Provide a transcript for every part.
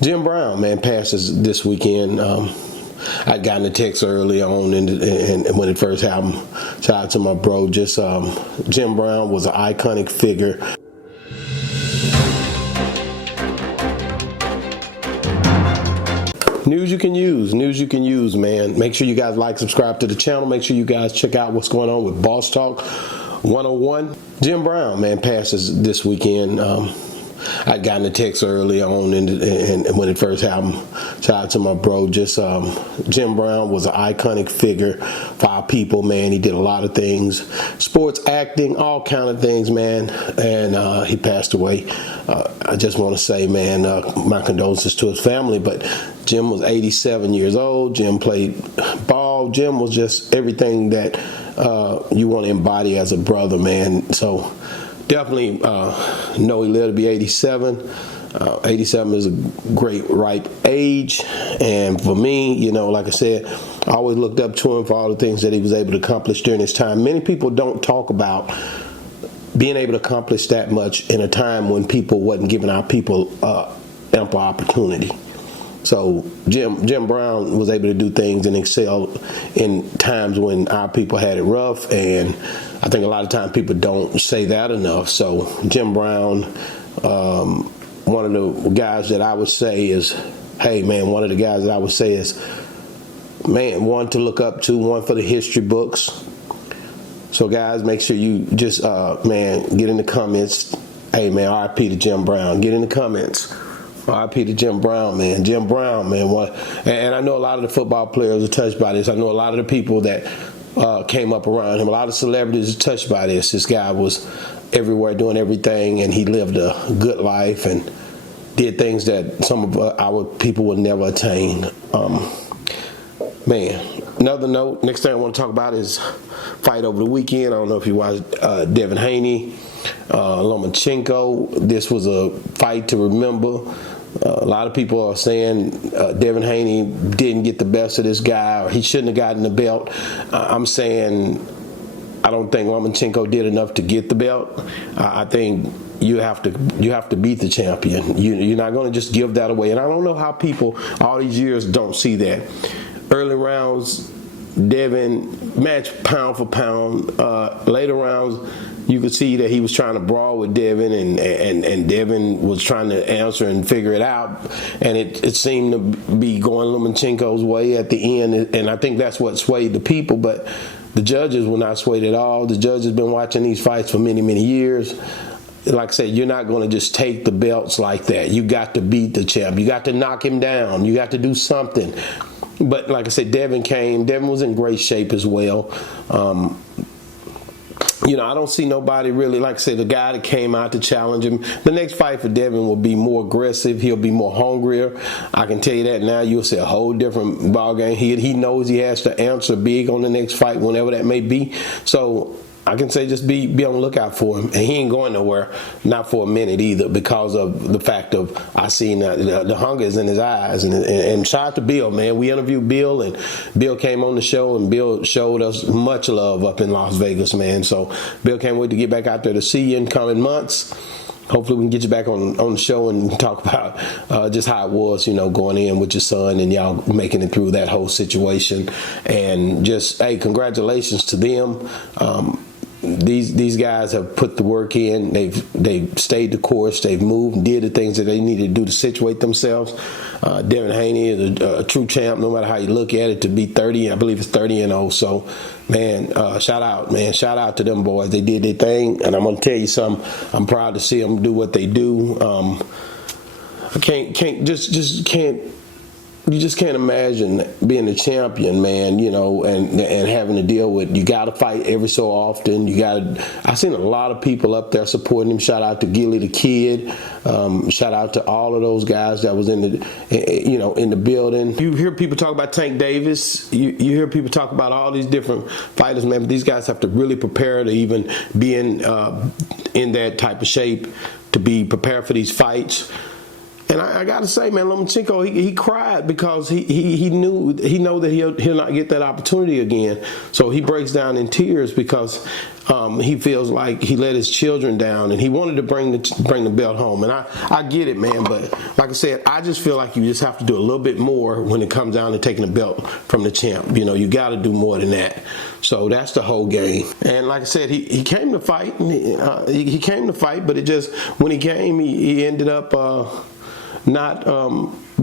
Jim Brown, man, passes this weekend. I'd gotten a text early on and when it first happened. Shout out to my bro. Jim Brown was an iconic figure. News you can use, man. Make sure you guys like, subscribe to the channel. Make sure you guys check out what's going on with Boss Talk 101. Jim Brown, man, passes this weekend. I'd gotten a text early on and when it first happened. Shout out to my bro. Jim Brown was an iconic figure for our people, man. He did a lot of things, sports, acting, all kind of things, man. And he passed away. I just want to say, man, my condolences to his family. But Jim was 87 years old. Jim played ball. Jim was just everything that you want to embody as a brother, man. So definitely know he lived to be 87. 87 is a great, ripe age. And for me, you know, like I said, I always looked up to him for all the things that he was able to accomplish during his time. Many people don't talk about being able to accomplish that much in a time when people wasn't giving our people ample opportunity. So Jim Brown was able to do things and excel in times when our people had it rough, and I think a lot of times people don't say that enough. So Jim Brown, one of the guys that I would say is, one to look up to, one for the history books. So guys, make sure you just, get in the comments. Hey, man, R.I.P. to Jim Brown. Get in the comments. R.I.P. to Jim Brown, man. Jim Brown, man. And I know a lot of the football players are touched by this. I know a lot of the people that came up around him. A lot of celebrities are touched by this. This guy was everywhere doing everything, and he lived a good life and did things that some of our people would never attain. Another note, next thing I want to talk about is fight over the weekend. I don't know if you watched Devin Haney, Lomachenko. This was a fight to remember. A lot of people are saying Devin Haney didn't get the best of this guy, or he shouldn't have gotten the belt. I'm saying I don't think Lomachenko did enough to get the belt. I think you have to beat the champion. You're not going to just give that away. And I don't know how people all these years don't see that. Early rounds, Devin matched pound for pound. Later rounds, you could see that he was trying to brawl with Devin, and Devin was trying to answer and figure it out. And it seemed to be going Lomachenko's way at the end, and I think that's what swayed the people. But the judges were not swayed at all. The judges have been watching these fights for many, many years. Like I said, you're not going to just take the belts like that. You got to beat the champ. You got to knock him down. You got to do something. But like I said, Devin came. Devin was in great shape as well. I don't see nobody really, like I said, the guy that came out to challenge him. The next fight for Devin will be more aggressive. He'll be more hungrier. I can tell you that now. You'll see a whole different ball game. He knows he has to answer big on the next fight, whenever that may be. So I can say just be on the lookout for him. And he ain't going nowhere, not for a minute either, because of the fact of I seen the hunger is in his eyes. And shout out to Bill, man. We interviewed Bill, and Bill came on the show, and Bill showed us much love up in Las Vegas, man. So Bill can't wait to get back out there to see you in coming months. Hopefully we can get you back on the show and talk about just how it was, going in with your son and y'all making it through that whole situation. And just, congratulations to them. These guys have put the work in. They've stayed the course. They've moved and did the things that they needed to do to situate themselves. Devin Haney is a true champ, no matter how you look at it. To be 30, I believe it's 30-0. So, man, shout out, man. Shout out to them boys. They did their thing, and I'm gonna tell you something. I'm proud to see them do what they do. I You just can't imagine being a champion, man, and having to deal with, you got to fight every so often. I've seen a lot of people up there supporting him. Shout out to Gilly the Kid. Shout out to all of those guys that was in the building. You hear people talk about Tank Davis. You hear people talk about all these different fighters, man. But these guys have to really prepare to even be in that type of shape, to be prepared for these fights. And I got to say, man, Lomachenko, he cried because he know that he'll not get that opportunity again. So he breaks down in tears because he feels like he let his children down, and he wanted to bring the belt home. And I get it, man. But like I said, I just feel like you just have to do a little bit more when it comes down to taking the belt from the champ. You know, you got to do more than that. So that's the whole game. And like I said, he came to fight. He came to fight, but it just, when he came, he ended up not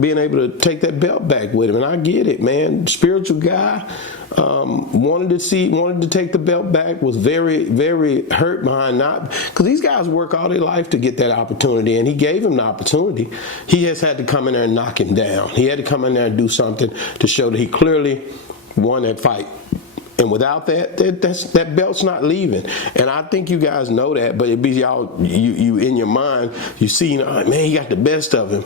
being able to take that belt back with him. And I get it, man. Spiritual guy, wanted to take the belt back, was very, very hurt behind not, because these guys work all their life to get that opportunity, and he gave him the opportunity. He has had to come in there and knock him down. He had to come in there and do something to show that he clearly won that fight. And without that belt's not leaving. And I think you guys know that, but it be y'all, you in your mind, you see, man, he got the best of him.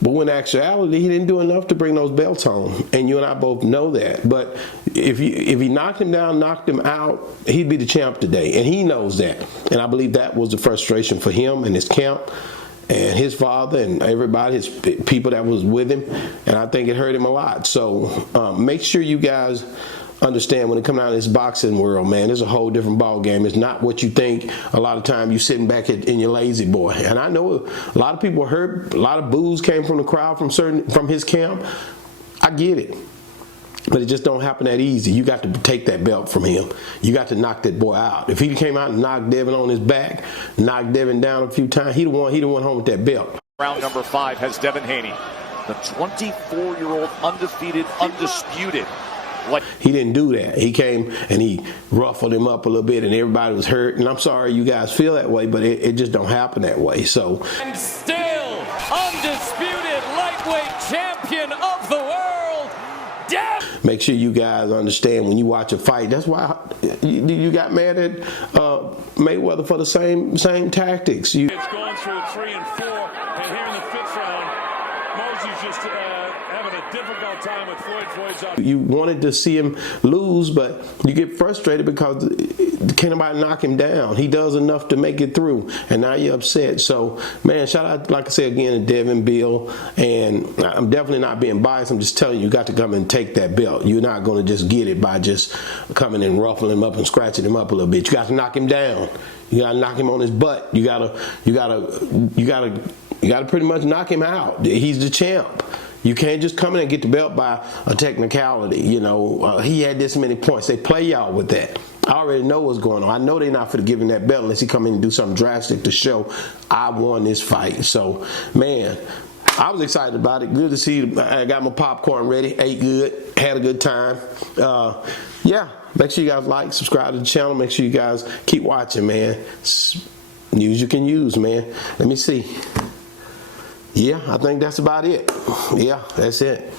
But when in actuality, he didn't do enough to bring those belts home. And you and I both know that. But if he knocked him down, knocked him out, he'd be the champ today. And he knows that. And I believe that was the frustration for him and his camp and his father and everybody, his people that was with him. And I think it hurt him a lot. So make sure you guys understand, when it comes out of this boxing world, man, it's a whole different ball game. It's not what you think. A lot of time you sitting back in your lazy boy. And I know a lot of people hurt. A lot of boos came from the crowd from his camp. I get it. But it just don't happen that easy. You got to take that belt from him. You got to knock that boy out. If he came out and knocked Devin on his back, knocked Devin down a few times, he'd have won home with that belt. Round number 5 has Devin Haney, the 24-year-old undefeated, undisputed. He didn't do that. He came and he ruffled him up a little bit, and everybody was hurt. And I'm sorry you guys feel that way, but it just don't happen that way. So, and still undisputed lightweight champion of the world, Devin. Make sure you guys understand, when you watch a fight, that's why you got mad at Mayweather for the same tactics. It's going through 3 and 4, and here in the 5th round, Mosey's just having a difficult time with Floyd. Floyd's up. You wanted to see him lose, but you get frustrated because can't nobody knock him down. He does enough to make it through, and now you're upset. So, man, shout out, like I said again, to Devin, Bill, and I'm definitely not being biased. I'm just telling you, you got to come and take that belt. You're not going to just get it by just coming and ruffling him up and scratching him up a little bit. You got to knock him down. You got to knock him on his butt. You gotta pretty much knock him out. He's the champ. You can't just come in and get the belt by a technicality. You know, he had this many points. They play y'all with that. I already know what's going on. I know they're not for to give him that belt unless he come in and do something drastic to show I won this fight. So, man, I was excited about it. Good to see. I got my popcorn ready. Ate good. Had a good time. Yeah, make sure you guys like, subscribe to the channel. Make sure you guys keep watching, man. News you can use, man. Let me see. Yeah, I think that's about it. Yeah, that's it.